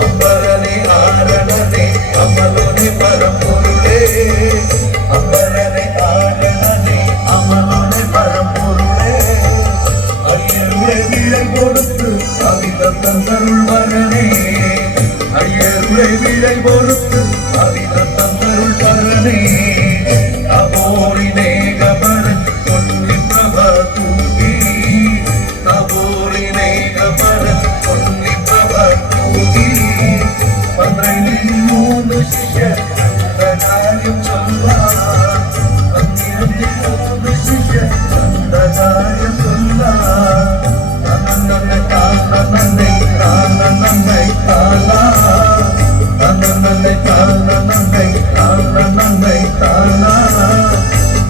അമ്പരനെ ആരണനെ അമലോനെ പരമ്പൊരുളേ അമ്പരനെ ആരണനെ അമലോനെ പരമ്പൊരുളേ അയ്യരുടെ വിളை കൊടുത്ത് അവിത തന്നരുൾ വരണേ അയ്യരുടെ വിളை കൊടുത്ത് അവിത തന്നരുൾ വരണേ അബോറിനേകപരൻ പൊന്നിപ്രഭ തൂകി അബോറിനേകപരൻ പൊന്നിപ്രഭ തൂകി 13 ശിഷ്യർ കാര്യം ചൊല്ലാൻ 13 ശിഷ്യർ കാര്യം ചൊല്ലാൻ നന്നെ കാലനന്നെ കാലനന്നെ കാലാ നന്നെ കാലനന്നെ കാലനന്നെ കാലാ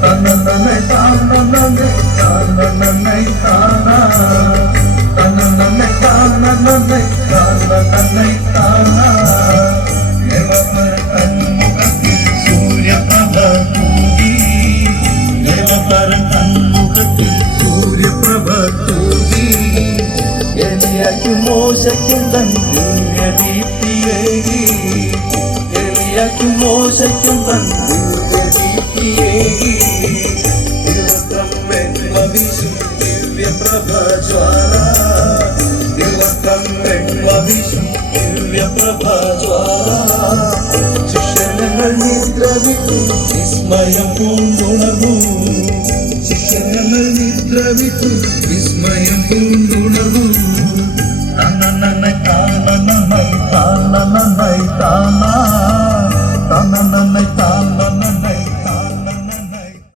നന്നെ കാലനന്നെ കാലനന്നെ കാലാ നന്നെ കാലനന്നെ കാലനന്നെ കാലാ ദേവപരൻ മുഖത്തിൽ സൂര്യപ്രഭ തൂകി ദേവപരൻ മുഖത്തിൽ സൂര്യപ്രഭ തൂകി എലിയാക്കും മോശയ്ക്കും തൻ ദിവ്യദീപ്തിയേകി എലിയാക്കും മോശയ്ക്കും തൻ ദിവ്യദീപ്തിയേകി ദിവസം വെണ്മ വീശും ദിവ്യപ്രഭ ജ്വാല ദിവസം വെണ്മ വീശും ദിവ്യപ്രഭ ജ്വാല ശിഷ്യങ്ങൾ നിദ്രവിട്ടു വിസ്മയം പൂണ്ടുണർന്നു ശിഷ്യങ്ങൾ നിദ്രവിട്ടു വിസ്മയം പൂണ്ടുണർന്നു